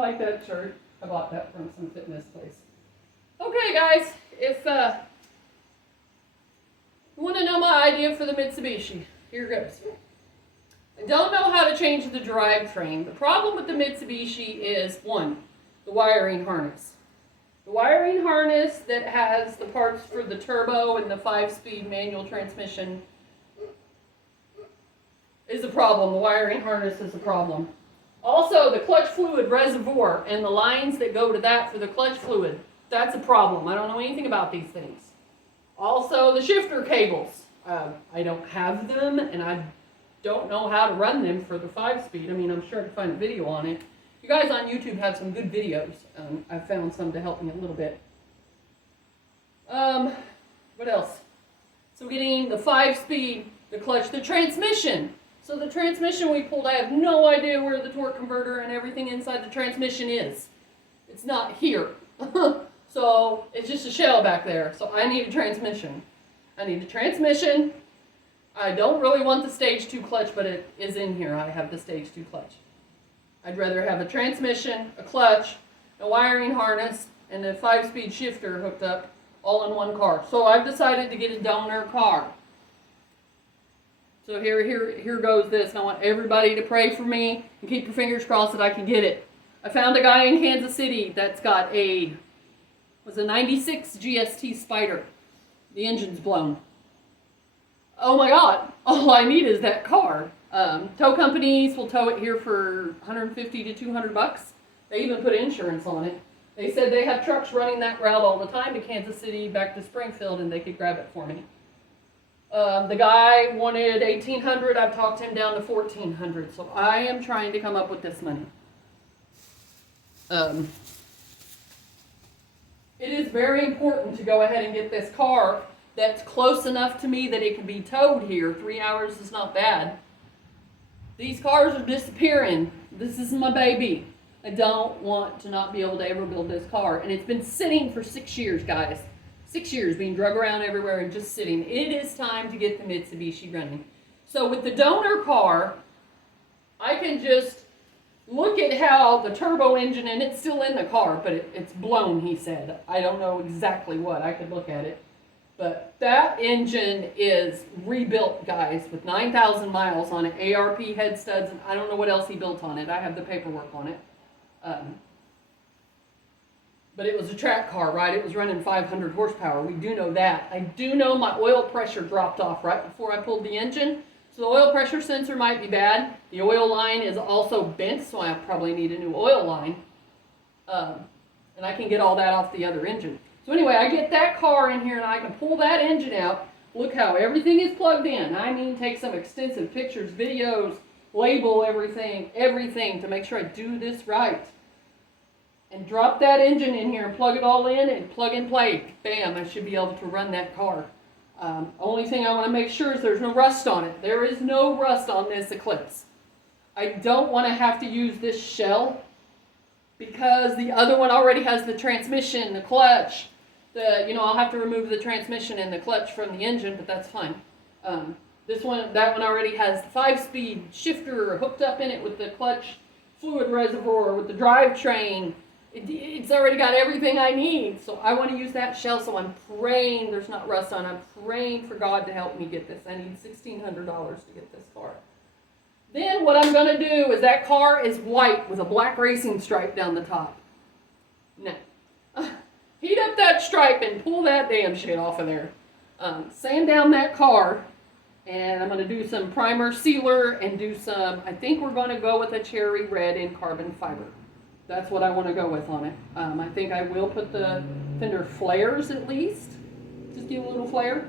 like that shirt. I bought that from some fitness place. Okay, guys, if you want to know my idea for the Mitsubishi, here goes. I don't know how to change the drivetrain. The problem with the Mitsubishi is, one, the wiring harness. The wiring harness that has the parts for the turbo and the 5-speed manual transmission is a problem. The wiring harness is a problem. Also, the clutch fluid reservoir and the lines that go to that for the clutch fluid, that's a problem. I don't know anything about these things. Also, the shifter cables. I don't have them, and I don't know how to run them for the 5-speed. I mean, I'm sure I could find a video on it. You guys on YouTube have some good videos. I found some to help me a little bit. What else? So getting the 5-speed, the clutch, the transmission. So the transmission we pulled, I have no idea where the torque converter and everything inside the transmission is. It's not here. So it's just a shell back there. So I need a transmission. I need a transmission. I don't really want the stage 2 clutch, but it is in here. I have the stage 2 clutch. I'd rather have a transmission, a clutch, a wiring harness, and a 5-speed shifter hooked up all in one car. So I've decided to get a donor car. So here goes this, and I want everybody to pray for me and keep your fingers crossed that I can get it. I found a guy in Kansas City that's got a 96 GST Spider. The engine's blown. Oh my God, all I need is that car. Tow companies will tow it here for $150 to $200. They even put insurance on it. They said they have trucks running that route all the time to Kansas City, back to Springfield, and they could grab it for me. The guy wanted $1,800. I've talked him down to $1,400. So I am trying to come up with this money. It is very important to go ahead and get this car that's close enough to me that it can be towed here. 3 hours is not bad. These cars are disappearing. This is my baby. I don't want to not be able to ever build this car. And it's been sitting for 6 years, guys. 6 years being drug around everywhere and just sitting. It is time to get the Mitsubishi running. So with the donor car, I can just look at how the turbo engine, and it's still in the car, but it's blown, he said. I don't know exactly what. I could look at it. But that engine is rebuilt, guys, with 9,000 miles on it, ARP head studs, and I don't know what else he built on it. I have the paperwork on it. But it was a track car, right? It was running 500 horsepower. We do know that. I do know my oil pressure dropped off right before I pulled the engine. So the oil pressure sensor might be bad. The oil line is also bent, so I probably need a new oil line. And I can get all that off the other engine. So anyway, I get that car in here and I can pull that engine out. Look how everything is plugged in. I mean, take some extensive pictures, videos, label everything to make sure I do this right. And drop that engine in here and plug it all in and plug and play. Bam, I should be able to run that car. Only thing I want to make sure is there's no rust on it. There is no rust on this Eclipse. I don't want to have to use this shell because the other one already has the transmission, the clutch. I'll have to remove the transmission and the clutch from the engine, but that's fine. That one already has the 5-speed shifter hooked up in it with the clutch fluid reservoir, with the drivetrain. It's already got everything I need, so I want to use that shell, so I'm praying there's not rust on it. I'm praying for God to help me get this. I need $1,600 to get this car. Then what I'm going to do is that car is white with a black racing stripe down the top. Now, heat up that stripe and pull that damn shit off of there. Sand down that car, and I'm going to do some primer sealer and do some, I think we're going to go with a cherry red in carbon fiber. That's what I want to go with on it. I think I will put the fender flares at least. Just give a little flare.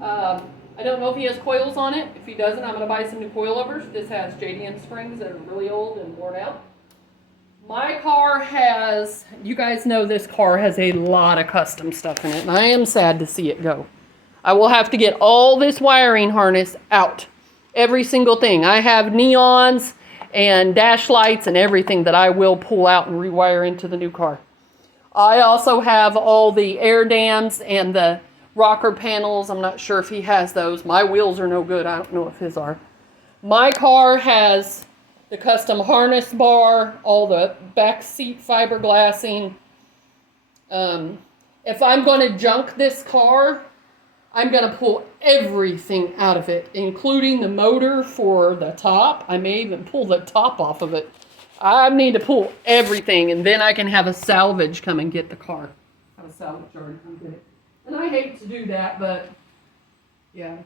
I don't know if he has coils on it. If he doesn't, I'm going to buy some new coilovers. This has JDM springs that are really old and worn out. My car has, you guys know this car has a lot of custom stuff in it, and I am sad to see it go. I will have to get all this wiring harness out. Every single thing. I have neons and dash lights and everything that I will pull out and rewire into the new car. I also have all the air dams and the rocker panels. I'm not sure if he has those. My wheels are no good. I don't know if his are. My car has the custom harness bar, all the back seat fiberglassing. If I'm going to junk this car, I'm going to pull everything out of it, including the motor for the top. I may even pull the top off of it. I need to pull everything, and then I can have a salvage come and get the car. Have a salvage yard come get it. And I hate to do that, but yeah.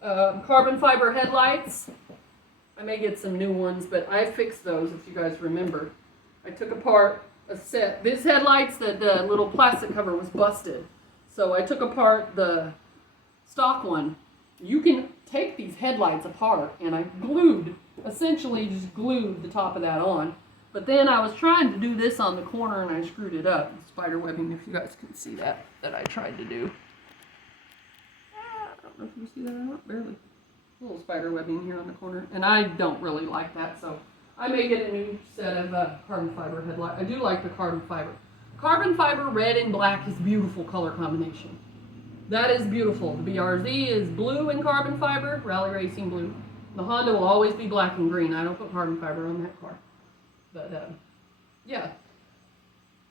Carbon fiber headlights. I may get some new ones, but I fixed those, if you guys remember. I took apart a set. This headlights, the little plastic cover was busted. So I took apart the stock one. You can take these headlights apart, and I essentially just glued the top of that on. But then I was trying to do this on the corner, and I screwed it up. Spider webbing, if you guys can see that I tried to do. I don't know if you see that or not, barely. A little spider webbing here on the corner, and I don't really like that, so I may get a new set of carbon fiber headlight. I do like the carbon fiber. Carbon fiber red and black is beautiful color combination. That is beautiful. The BRZ is blue and carbon fiber, Rally Racing blue. The Honda will always be black and green. I don't put carbon fiber on that car. But, yeah.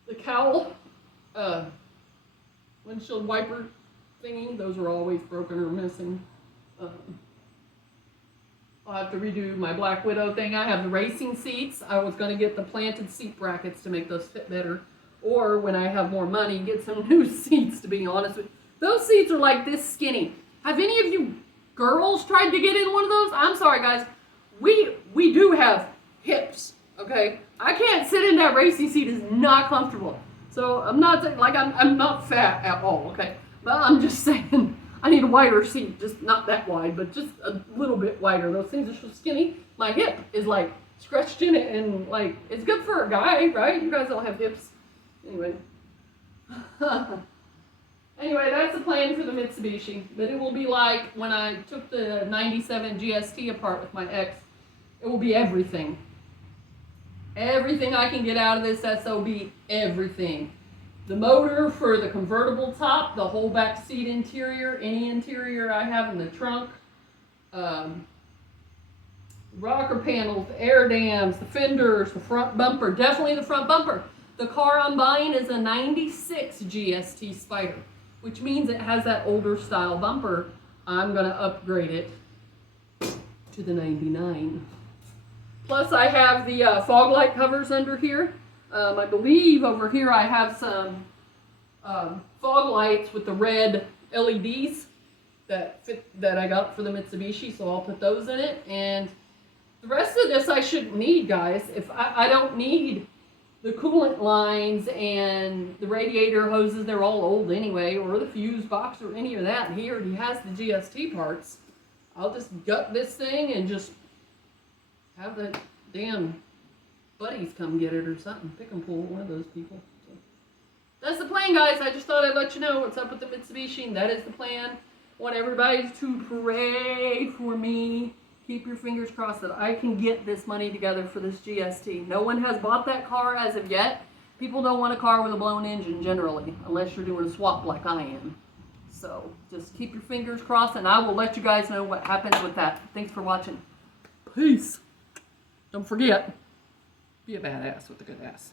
The cowl, windshield wiper thingy, those are always broken or missing. I'll have to redo my Blkwdw thing. I have the racing seats. I was going to get the planted seat brackets to make those fit better. Or when I have more money, get some new seats, to be honest with you. Those seats are like this skinny. Have any of you girls tried to get in one of those? I'm sorry, guys. We do have hips, okay? I can't sit in that racing seat. It's not comfortable. So I'm not saying, like, I'm not fat at all, okay? But I'm just saying I need a wider seat. Just not that wide, but just a little bit wider. Those things are so skinny. My hip is, like, stretched in it, and, like, it's good for a guy, right? You guys all have hips. Anyway. Anyway, that's the plan for the Mitsubishi. But it will be like when I took the 97 GST apart with my ex. It will be everything. Everything I can get out of this SOB, everything. The motor for the convertible top, the whole back seat interior, any interior I have in the trunk, rocker panels, the air dams, the fenders, the front bumper, definitely the front bumper. The car I'm buying is a 96 GST Spider, which means it has that older style bumper. I'm going to upgrade it to the 99. Plus I have the fog light covers under here. I believe over here I have some fog lights with the red LEDs that I got for the Mitsubishi, so I'll put those in it. And the rest of this I shouldn't need, guys. If I don't need the coolant lines and the radiator hoses, they're all old anyway, or the fuse box or any of that. And he already has the GST parts. I'll just gut this thing and just have the damn buddies come get it or something. Pick and pull, one of those people. So that's the plan, guys. I just thought I'd let you know what's up with the Mitsubishi, and that is the plan. I want everybody to pray for me. Keep your fingers crossed that I can get this money together for this GST. No one has bought that car as of yet. People don't want a car with a blown engine generally, unless you're doing a swap like I am. So just keep your fingers crossed, and I will let you guys know what happens with that. Thanks for watching. Peace. Don't forget, be a badass with a good ass.